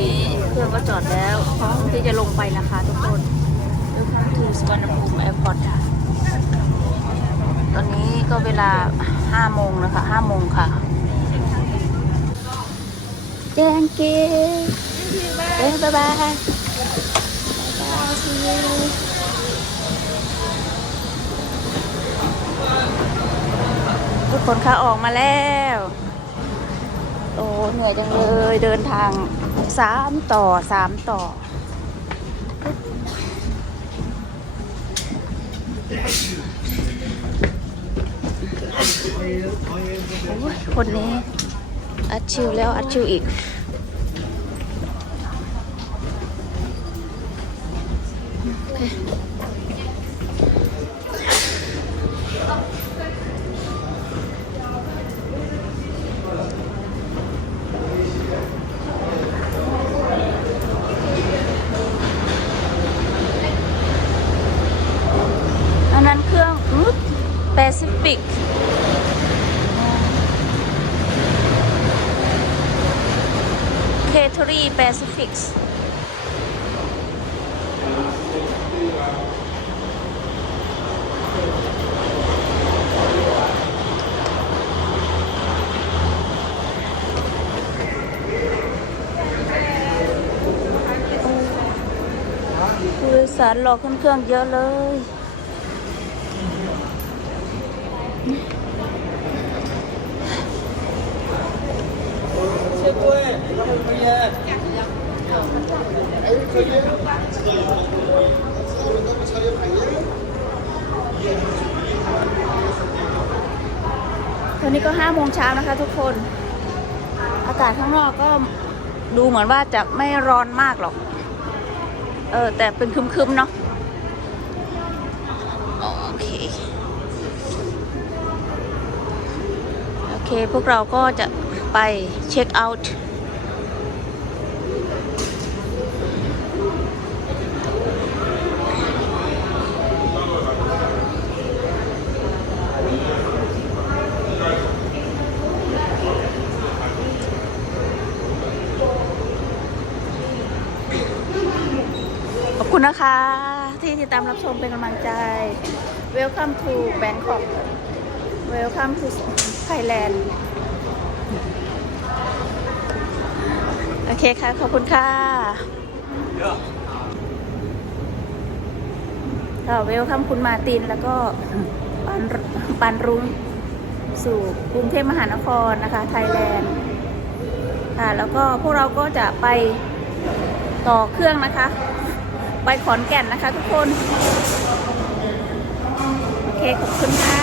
นี้เครื่องก็จอดแล้วพร้อมที่จะลงไปนะคะทุกคนที่สุวรรณภูมิแอร์พอร์ตค่ะ ตอนนี้ก็เวลา5โมงนะคะ5โมงค่ะแจ้งเกเอ้บ๊ายบายทุกคนคะออกมาแล้ว อ้เหนื่อยจังเลยเดินทางสามต่อสามต่อ คนนี้อัดชิวแล้วอัดชิวอีก แปซิฟิกเคทอรีแปซิฟิกส์ผู้โดยสารรอขึ้นเครื่องเยอะเลย ตอนนี้ก็ห้าโมงเช้านะคะทุกคน อากาศข้างนอกก็ดูเหมือนว่าจะไม่ร้อนมากหรอก เออ แต่เป็นคึมๆเนาะโอเค โอเค พวกเราก็จะ ไปเช็คเอาท์ขอบคุณนะคะ ที่ติดตามรับชมเป็นกำลังใจ Welcome to Bangkok Welcome to Thailand โอเคค่ะ ขอบคุณค่ะค่ะเวลคัมคุณมาตินแล้วก็ปันปันรุ้งสู่กรุงเทพมหานครนะคะไทยแลนด์ค่ะ แล้วก็พวกเราก็จะไปต่อเครื่องนะคะ ไปขอนแก่นนะคะทุกคน โอเค ขอบคุณค่ะ